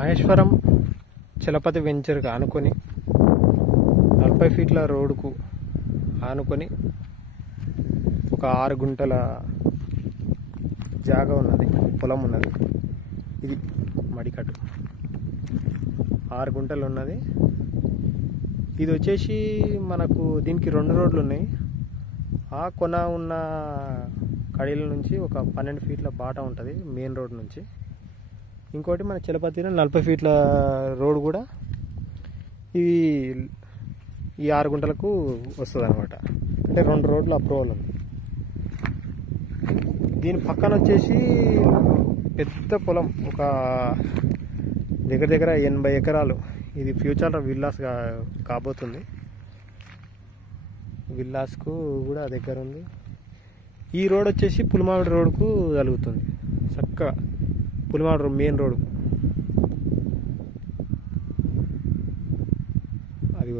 మహేశ్వరం చలపతి వెంచర్కి ఆనుకొని 40 ఫీట్ల రోడ్డుకు ఆనుకొని ఒక 6 గుంటల జాగా ఉన్నది, పొలం ఉన్నది. ఇది మడికట్టు 6 గుంటలు ఉన్నది. ఇది వచ్చేసి మనకు దీనికి 2 రోడ్లు ఉన్నాయి. ఆ కొన ఉన్న కడీల నుంచి ఒక 12 ఫీట్ల బాట ఉంటుంది మెయిన్ రోడ్ నుంచి. ఇంకోటి మన చలపతిలో 40 ఫీట్ల రోడ్ కూడా ఈ 6 గుంటలకు వస్తుంది అనమాట. అంటే 2 రోడ్లు అప్రూవల్ ఉంది. దీని పక్కన వచ్చేసి పెద్ద పొలం, ఒక దగ్గర 80 ఎకరాలు. ఇది ఫ్యూచర్లో విల్లాస్ కాబోతుంది. విల్లాస్కు కూడా దగ్గర ఉంది. ఈ రోడ్ వచ్చేసి పులిమామిడి రోడ్కు కలుగుతుంది చక్కగా, పులిమామిడి రోడ్ మెయిన్ రోడ్. అది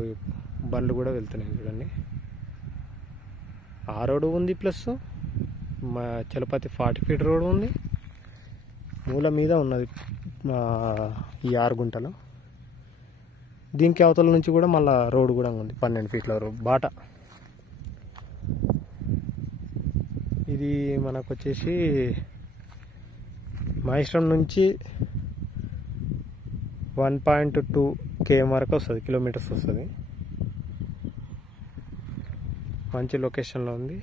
బండ్లు కూడా వెళ్తున్నాయి చూడండి. ఆ రోడ్డు ఉంది, ప్లస్ మా చలపతి 40 ఫీట్ రోడ్ ఉంది. మూల మీద ఉన్నది ఈ 6 గుంటలు. దీనికి అవతల నుంచి కూడా మళ్ళీ రోడ్డు కూడా ఉంది, 12 ఫీట్ల రోడ్ బాట. ఇది మనకు వచ్చేసి మహేశ్వరం నుంచి 1.2 km వరకు వస్తుంది, కిలోమీటర్స్ వస్తుంది. మంచి లొకేషన్లో ఉంది.